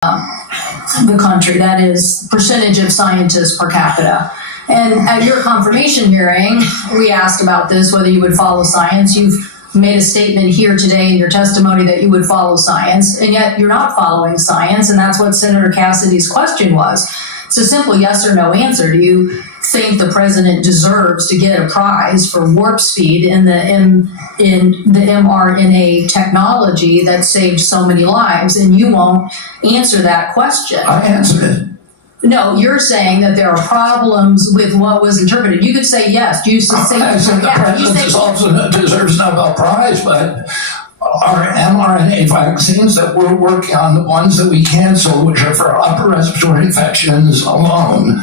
the country. That is percentage of scientists per capita. And at your confirmation hearing, we asked about this, whether you would follow science. You've made a statement here today in your testimony that you would follow science, and yet you're not following science, and that's what Senator Cassidy's question was. It's a simple yes or no answer. Do you think the president deserves to get a prize for warp speed in the mRNA technology that saved so many lives? And you won't answer that question. I answered it. No, you're saying that there are problems with what was interpreted. You could say yes. You should say I said the president also deserves a Nobel Prize, but our mRNA vaccines that we're working on, the ones that we cancel, which are for upper respiratory infections alone,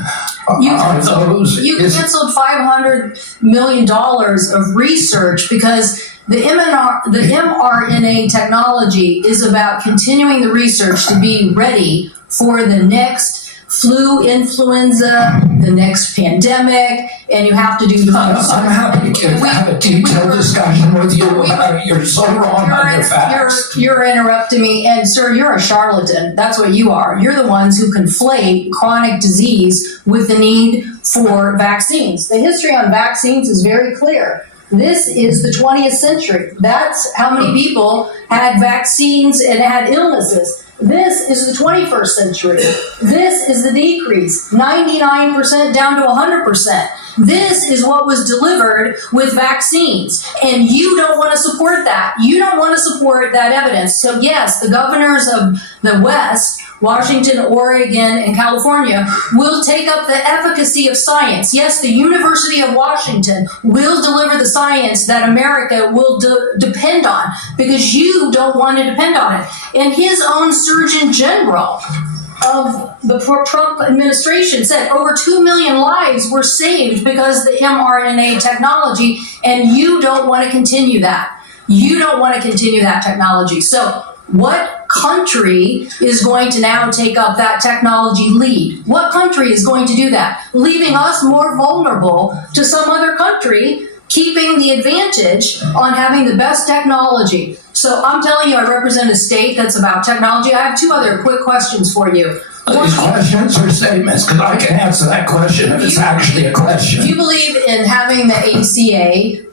are those. You canceled $500 million of research because the mRNA technology is about continuing the research to be ready for the next flu, influenza, the next pandemic, and you have to do the I'm happy to have a detailed discussion with you about it. You're so wrong on your facts. You're interrupting me, and sir, you're a charlatan. That's what you are. You're the ones who conflate chronic disease with the need for vaccines. The history on vaccines is very clear. This is the 20th century. That's how many people had vaccines and had illnesses. This is the 21st century. This is the decrease, 99% down to 100%. This is what was delivered with vaccines. And you don't want to support that. You don't want to support that evidence. So yes, the governors of the West, Washington, Oregon, and California will take up the efficacy of science. Yes, the University of Washington will deliver the science that America will depend on, because you don't want to depend on it. And his own Surgeon General of the Trump administration said over 2 million lives were saved because of the mRNA technology, and you don't want to continue that. You don't want to continue that technology. So what country is going to now take up that technology lead? What country is going to do that? Leaving us more vulnerable to some other country, keeping the advantage on having the best technology. So I'm telling you, I represent a state that's about technology. I have two other quick questions for you. These questions or statements? Because I can answer that question if it's actually a question. Do you believe in having the ACA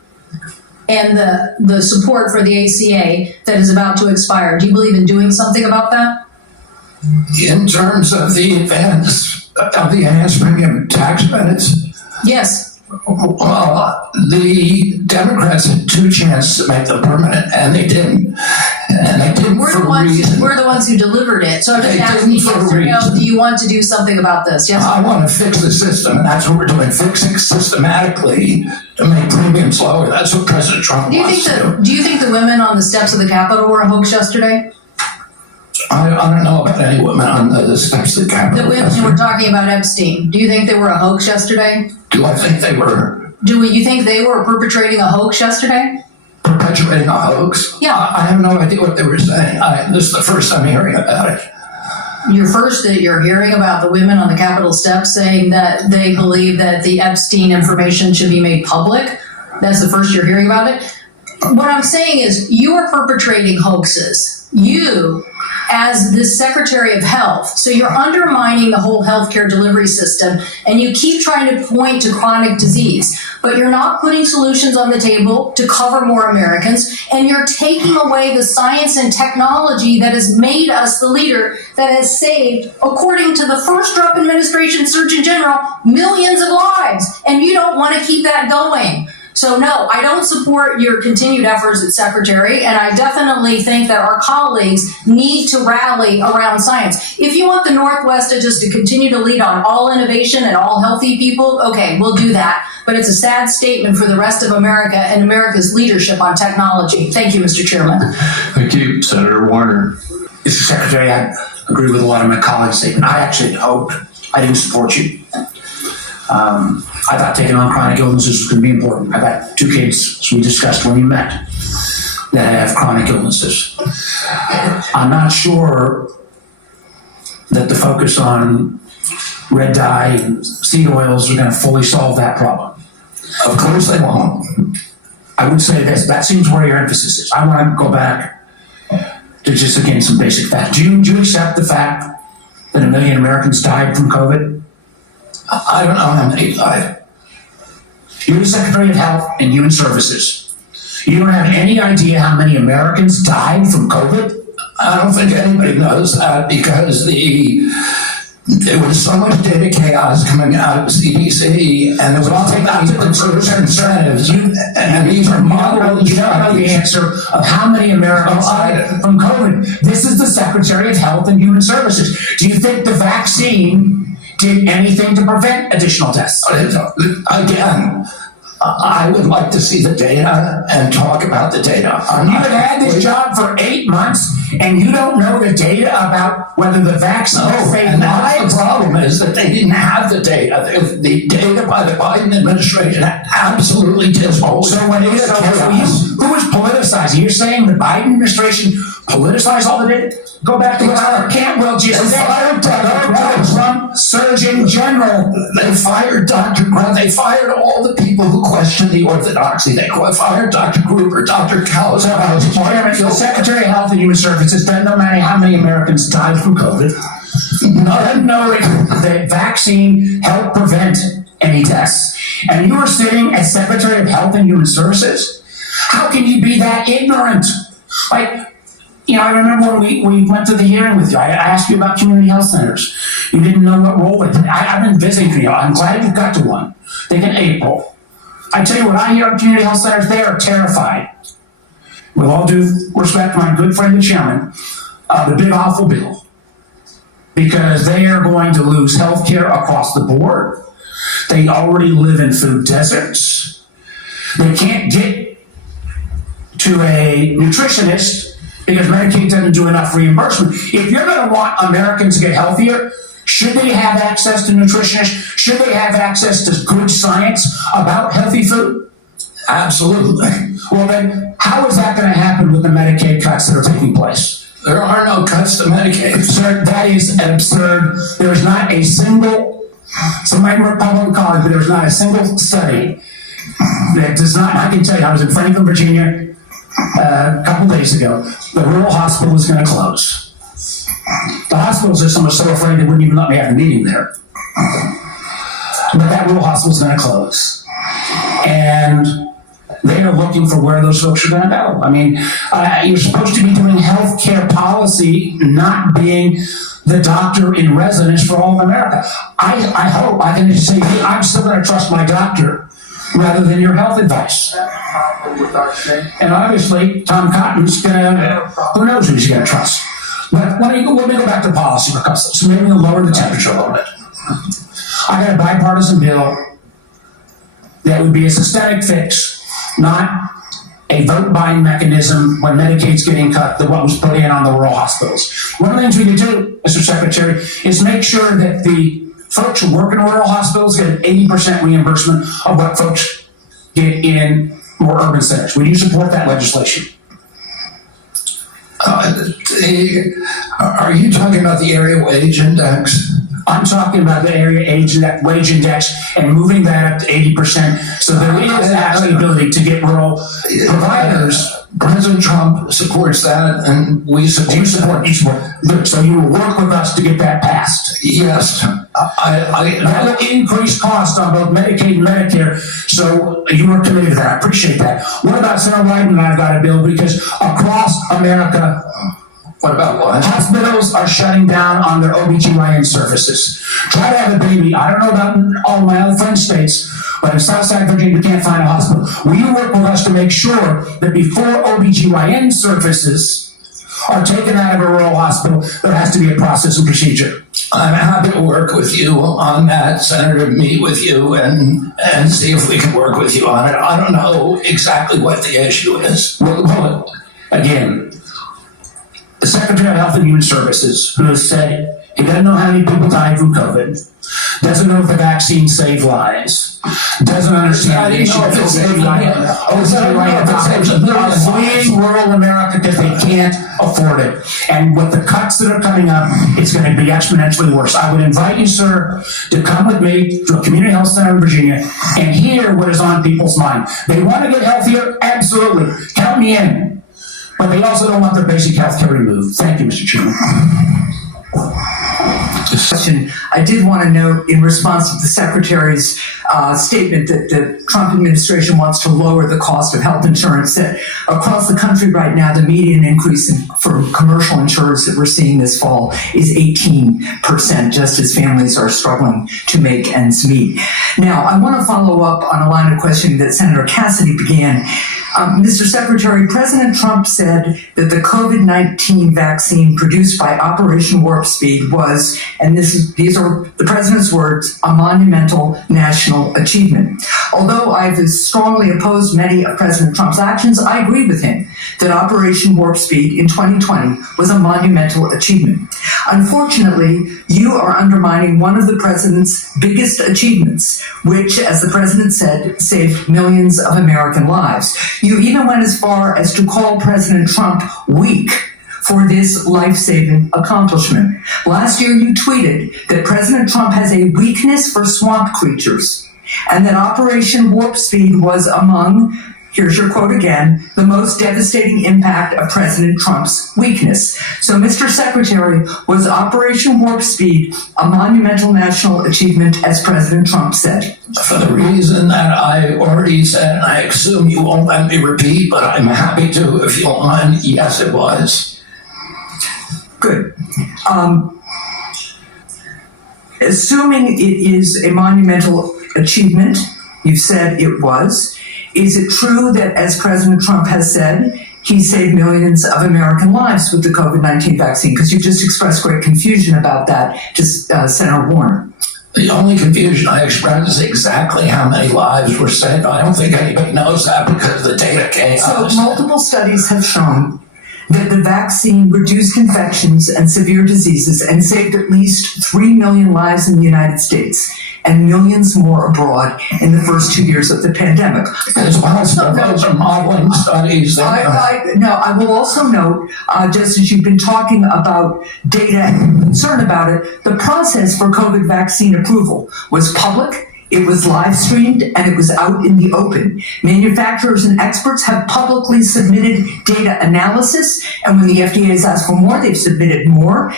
and the support for the ACA that is about to expire? Do you believe in doing something about that? In terms of the advance of the enhanced premium tax credits? Yes. Well, the Democrats had two chances to make them permanent, and they didn't. And they didn't for a reason. We're the ones who delivered it. So I'm just asking you, yes or no, do you want to do something about this? Yes. I want to fix the system, and that's what we're doing, fixing systematically to make premiums lower. That's what President Trump wants to do. Do you think the women on the steps of the Capitol were a hoax yesterday? I don't know about any women on the steps of the Capitol. The women who were talking about Epstein. Do you think they were a hoax yesterday? Do I think they were? Do you think they were perpetrating a hoax yesterday? Perpetuating a hoax? Yeah. I have no idea what they were saying. This is the first I'm hearing about it. You're hearing about the women on the Capitol steps saying that they believe that the Epstein information should be made public? That's the first you're hearing about it? What I'm saying is you are perpetrating hoaxes. You, as the Secretary of Health, so you're undermining the whole healthcare delivery system, and you keep trying to point to chronic disease, but you're not putting solutions on the table to cover more Americans, and you're taking away the science and technology that has made us the leader that has saved, according to the first Trump administration Surgeon General, millions of lives, and you don't want to keep that going. So no, I don't support your continued efforts as Secretary, and I definitely think that our colleagues need to rally around science. If you want the Northwest to continue to lead on all innovation and all healthy people, okay, we'll do that. But it's a sad statement for the rest of America and America's leadership on technology. Thank you, Mr. Chairman. Thank you, Senator Warner. Mr. Secretary, I agree with a lot of my colleagues' statement. I actually hoped I didn't support you. I thought taking on chronic illnesses was going to be important. I've got two kids, as we discussed when you met, that have chronic illnesses. I'm not sure that the focus on red dye and seed oils are going to fully solve that problem. Of course they won't. I would say this, that seems where your emphasis is. I want to go back to just, again, some basic facts. Do you accept the fact that 1 million Americans died from COVID? I don't know how many died. You're the Secretary of Health and Human Services. You don't have any idea how many Americans died from COVID? I don't think anybody knows that because there was so much data chaos coming out of CDC, and it was all taken out to conservative incentives. And these are modeled You don't know the answer of how many Americans died from COVID. This is the Secretary of Health and Human Services. Do you think the vaccine did anything to prevent additional deaths? Again, I would like to see the data and talk about the data. You've had this job for 8 months, and you don't know the data about whether the vaccine saved And that's lives? the problem, is that they didn't have the data. The data by the Biden administration absolutely dismal. So who was politicizing? You're saying the Biden administration politicized all the data? Go back to what Cantwell just said. Trump, Surgeon General. They fired Dr. Grant. They fired all the people who questioned the orthodoxy. They fired Dr. Gruber, Dr. Cowles. The Secretary of Health and Human Services doesn't know how many Americans died from COVID. Doesn't know that the vaccine helped prevent any deaths. And you are sitting as Secretary of Health and Human Services? How can you be that ignorant? I remember when we went to the hearing with you, I asked you about community health centers. You didn't know what role they play. I've been visiting you. I'm glad you got to one. I think in April. I tell you what, I hear of community health centers, they are terrified. With all due respect to my good friend, the chairman, the big awful bill. Because they are going to lose health care across the board. They already live in food deserts. They can't get to a nutritionist because Medicaid doesn't do enough reimbursement. If you're going to want Americans to get healthier, should they have access to nutritionists? Should they have access to good science about healthy food? Absolutely. Well then, how is that going to happen with the Medicaid cuts that are taking place? There are no cuts to Medicaid. Sir, that is absurd. There is not a single, somebody in Republican college, but there's not a single study that does not, I can tell you, I was in Franklin, Virginia, a couple days ago. The rural hospital was going to close. The hospital system was so afraid they wouldn't even let me have a meeting there. But that rural hospital is going to close. And they are looking for where those folks are going to go. I mean, you're supposed to be doing healthcare policy, not being the doctor in residence for all of America. I hope I can just say, I'm still going to trust my doctor rather than your health advice. And obviously, Tom Cotton's gonna, who knows who he's gonna trust. But let me go back to policy for a couple, so maybe we'll lower the temperature a little bit. I got a bipartisan bill that would be a systemic fix, not a vote buying mechanism when Medicaid's getting cut, than what was put in on the rural hospitals. One of the things we can do, Mr. Secretary, is make sure that the folks who work in rural hospitals get 80% reimbursement of what folks get in more urban centers. Would you support that legislation? Are you talking about the area wage index? I'm talking about the area wage index and moving that up to 80%, so there is actually ability to get rural providers. President Trump supports that, and we support. You support. Good. So you will work with us to get that passed. Yes, That will increase cost on both Medicaid and Medicare. So you are committed to that. I appreciate that. What about Senator Wyden and I've got a bill because across America, what about what? Hospitals are shutting down on their OBGYN services. Try to have a baby. I don't know about all my other friend states, but in Southside Virginia, we can't find a hospital. Will you work with us to make sure that before OBGYN services are taken out of a rural hospital, there has to be a process and procedure? I'm happy to work with you on that, Senator, meet with you and see if we can work with you on it. I don't know exactly what the issue is. Well, again, the Secretary of Health and Human Services, who has said he doesn't know how many people died from COVID, doesn't know if the vaccine saved lives, doesn't understand the issue of it saved lives, are fleeing rural America because they can't afford it. And with the cuts that are coming up, it's going to be exponentially worse. I would invite you, sir, to come with me to a community health center in Virginia and hear what is on people's mind. They want to get healthier? Absolutely. Count me in. But they also don't want their basic health care removed. Thank you, Mr. Chairman. question. I did want to note in response to the Secretary's statement that the Trump administration wants to lower the cost of health insurance, that across the country right now, the median increase for commercial insurers that we're seeing this fall is 18%, just as families are struggling to make ends meet. Now, I want to follow up on a line of questioning that Senator Cassidy began. Mr. Secretary, President Trump said that the COVID-19 vaccine produced by Operation Warp Speed was, and these are the president's words, a monumental national achievement. Although I've strongly opposed many of President Trump's actions, I agree with him that Operation Warp Speed in 2020 was a monumental achievement. Unfortunately, you are undermining one of the president's biggest achievements, which, as the president said, saved millions of American lives. You even went as far as to call President Trump weak for this life-saving accomplishment. Last year, you tweeted that President Trump has a weakness for swamp creatures, and that Operation Warp Speed was among, here's your quote again, the most devastating impact of President Trump's weakness. So, Mr. Secretary, was Operation Warp Speed a monumental national achievement, as President Trump said? For the reason that I already said, and I assume you won't let me repeat, but I'm happy to if you want. Yes, it was. Good. Assuming it is a monumental achievement, you've said it was, is it true that, as President Trump has said, he saved millions of American lives with the COVID-19 vaccine? Because you just expressed great confusion about that to Senator Warner. The only confusion I expressed is exactly how many lives were saved. I don't think anybody knows that because the data came out. So multiple studies have shown that the vaccine reduced infections and severe diseases and saved at least 3 million lives in the United States and millions more abroad in the first 2 years of the pandemic. As possible, those are modeling studies. I will also note, just as you've been talking about data and concern about it, the process for COVID vaccine approval was public, it was live streamed, and it was out in the open. Manufacturers and experts have publicly submitted data analysis, and when the FDA has asked for more, they've submitted more.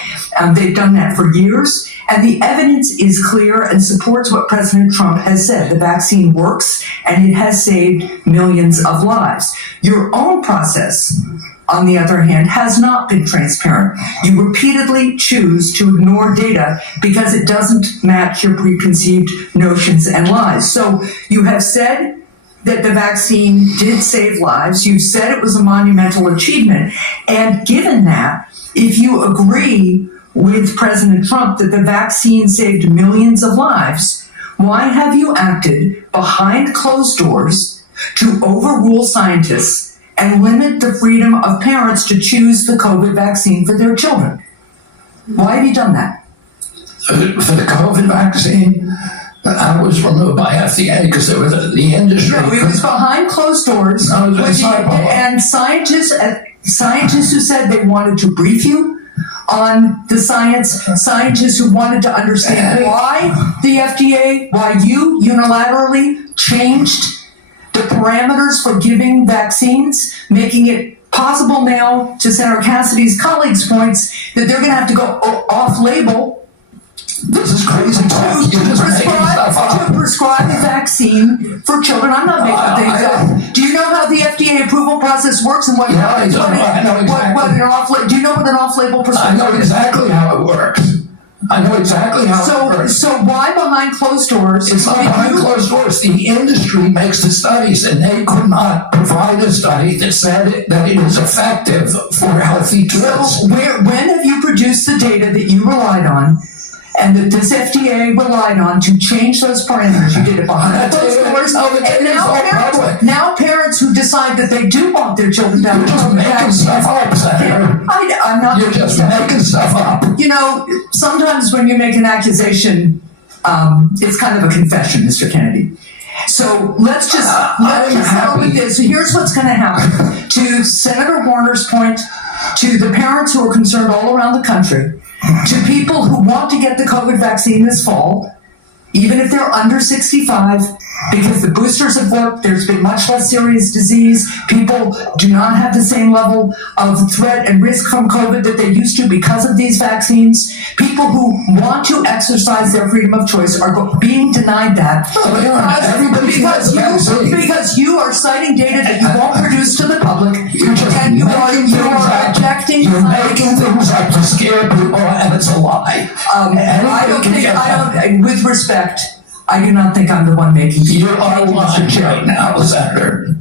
They've done that for years, and the evidence is clear and supports what President Trump has said. The vaccine works, and it has saved millions of lives. Your own process, on the other hand, has not been transparent. You repeatedly choose to ignore data because it doesn't match your preconceived notions and lies. So you have said that the vaccine did save lives. You've said it was a monumental achievement. And given that, if you agree with President Trump that the vaccine saved millions of lives, why have you acted behind closed doors to overrule scientists and limit the freedom of parents to choose the COVID vaccine for their children? Why have you done that? For the COVID vaccine, I was removed by FDA because they were the industry. No, it was behind closed doors. No, it was and scientists who said they wanted to brief you on the science, scientists who wanted to understand why the FDA, why you unilaterally changed the parameters for giving vaccines, making it possible now, to Senator Cassidy's colleagues' points, that they're going to have to go off-label This is crazy talk. to prescribe a vaccine for children. I'm not making things up. Do you know how the FDA approval process works and what happens? Do you know what an off-label prescription is? I know exactly how it works. it works. So why behind closed doors? It's not behind closed doors. The industry makes the studies, and they could not provide a study that said that it is effective for healthy kids. So when have you produced the data that you relied on and that this FDA relied on to change those parameters? You did it behind closed doors. And now parents who decide that they do want their children to have You're just making stuff up, Senator. I'm not. You're just making stuff up. You know, sometimes when you make an accusation, it's kind of a confession, Mr. Kennedy. So let's just settle with this. So here's what's going to happen. To Senator Warner's point, to the parents who are concerned all around the country, to people who want to get the COVID vaccine this fall, even if they're under 65, because the boosters have worked. There's been much less serious disease. People do not have the same level of threat and risk from COVID that they used to because of these vaccines. People who want to exercise their freedom of choice are being denied that because you are citing data that you won't produce to the public, and you are objecting. You're making things up to scare people, and it's a lie. With respect, I do not think I'm the one making. You are lying right now, Senator.